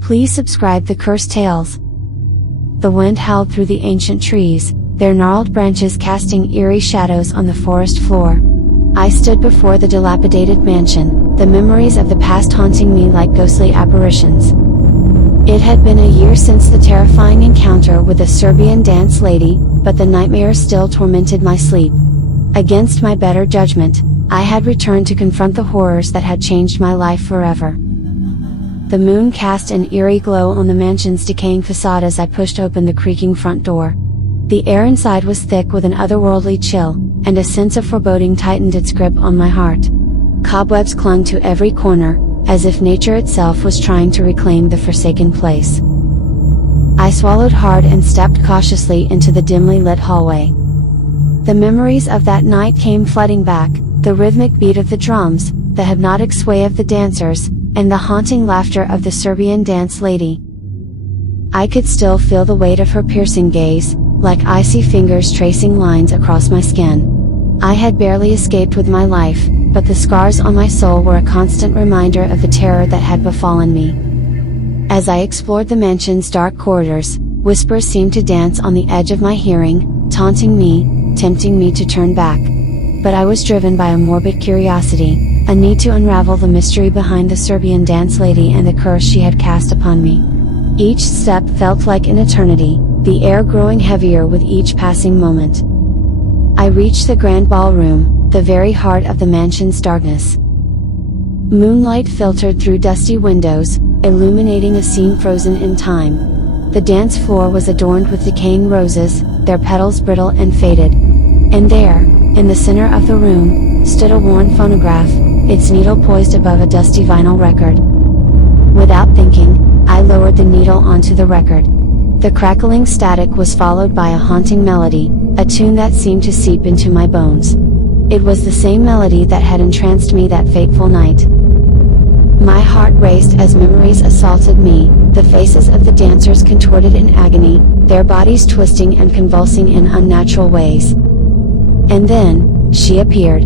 Please subscribe The Cursed Tales. The wind howled through the ancient trees, their gnarled branches casting eerie shadows on the forest floor. I stood before the dilapidated mansion, the memories of the past haunting me like ghostly apparitions. It had been a year since the terrifying encounter with the Serbian Dance Lady, but the nightmare still tormented my sleep. Against my better judgment, I had returned to confront the horrors that had changed my life forever. The moon cast an eerie glow on the mansion's decaying facade as I pushed open the creaking front door. The air inside was thick with an otherworldly chill, and a sense of foreboding tightened its grip on my heart. Cobwebs clung to every corner, as if nature itself was trying to reclaim the forsaken place. I swallowed hard and stepped cautiously into the dimly lit hallway. The memories of that night came flooding back, the rhythmic beat of the drums, the hypnotic sway of the dancers, and the haunting laughter of the Serbian Dance Lady. I could still feel the weight of her piercing gaze, like icy fingers tracing lines across my skin. I had barely escaped with my life, but the scars on my soul were a constant reminder of the terror that had befallen me. As I explored the mansion's dark corridors, whispers seemed to dance on the edge of my hearing, taunting me, tempting me to turn back. But I was driven by a morbid curiosity, a need to unravel the mystery behind the Serbian Dance Lady and the curse she had cast upon me. Each step felt like an eternity, the air growing heavier with each passing moment. I reached the grand ballroom, the very heart of the mansion's darkness. Moonlight filtered through dusty windows, illuminating a scene frozen in time. The dance floor was adorned with decaying roses, their petals brittle and faded. And there, in the center of the room, stood a worn phonograph, its needle poised above a dusty vinyl record. Without thinking, I lowered the needle onto the record. The crackling static was followed by a haunting melody, a tune that seemed to seep into my bones. It was the same melody that had entranced me that fateful night. My heart raced as memories assaulted me, the faces of the dancers contorted in agony, their bodies twisting and convulsing in unnatural ways. And then, she appeared.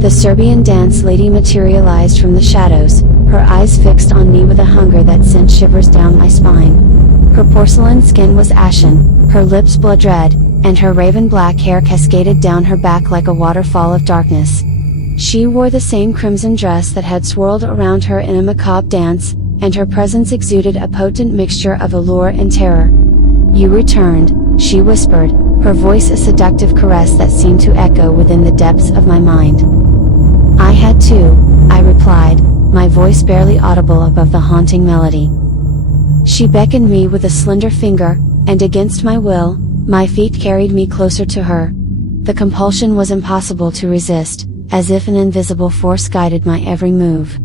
The Serbian Dance Lady materialized from the shadows, her eyes fixed on me with a hunger that sent shivers down my spine. Her porcelain skin was ashen, her lips blood red, and her raven black hair cascaded down her back like a waterfall of darkness. She wore the same crimson dress that had swirled around her in a macabre dance, and her presence exuded a potent mixture of allure and terror. "You returned," she whispered, her voice a seductive caress that seemed to echo within the depths of my mind. "I had too," I replied, my voice barely audible above the haunting melody. She beckoned me with a slender finger, and against my will, my feet carried me closer to her. The compulsion was impossible to resist, as if an invisible force guided my every move.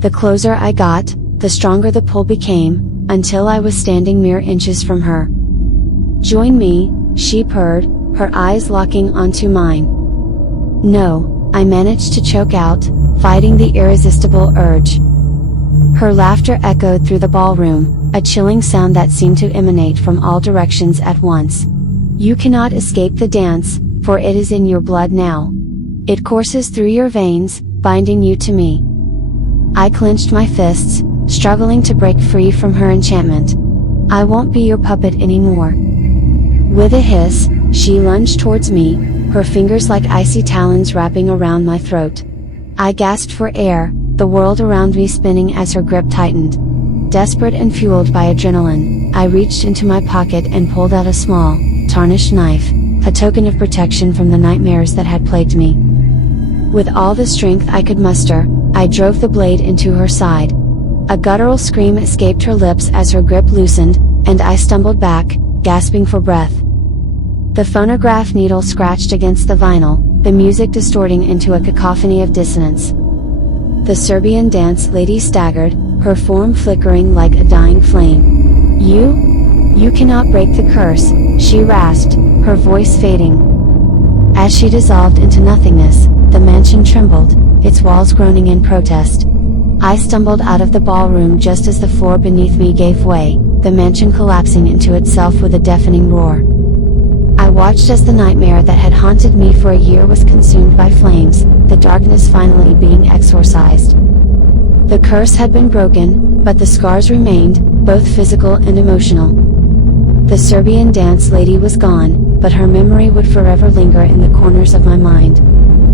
The closer I got, the stronger the pull became, until I was standing mere inches from her. "Join me," she purred, her eyes locking onto mine. "No," I managed to choke out, fighting the irresistible urge. Her laughter echoed through the ballroom, a chilling sound that seemed to emanate from all directions at once. "You cannot escape the dance, for it is in your blood now. It courses through your veins, binding you to me." I clenched my fists, struggling to break free from her enchantment. "I won't be your puppet anymore." With a hiss, she lunged towards me, her fingers like icy talons wrapping around my throat. I gasped for air, the world around me spinning as her grip tightened. Desperate and fueled by adrenaline, I reached into my pocket and pulled out a small, tarnished knife, a token of protection from the nightmares that had plagued me. With all the strength I could muster, I drove the blade into her side. A guttural scream escaped her lips as her grip loosened, and I stumbled back, gasping for breath. The phonograph needle scratched against the vinyl, the music distorting into a cacophony of dissonance. The Serbian Dance Lady staggered, her form flickering like a dying flame. You cannot break the curse," she rasped, her voice fading. As she dissolved into nothingness, the mansion trembled, its walls groaning in protest. I stumbled out of the ballroom just as the floor beneath me gave way, the mansion collapsing into itself with a deafening roar. I watched as the nightmare that had haunted me for a year was consumed by flames, the darkness finally being exorcised. The curse had been broken, but the scars remained, both physical and emotional. The Serbian Dance Lady was gone, but her memory would forever linger in the corners of my mind.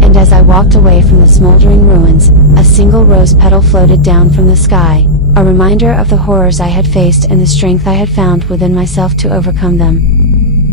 And as I walked away from the smoldering ruins, a single rose petal floated down from the sky, a reminder of the horrors I had faced and the strength I had found within myself to overcome them.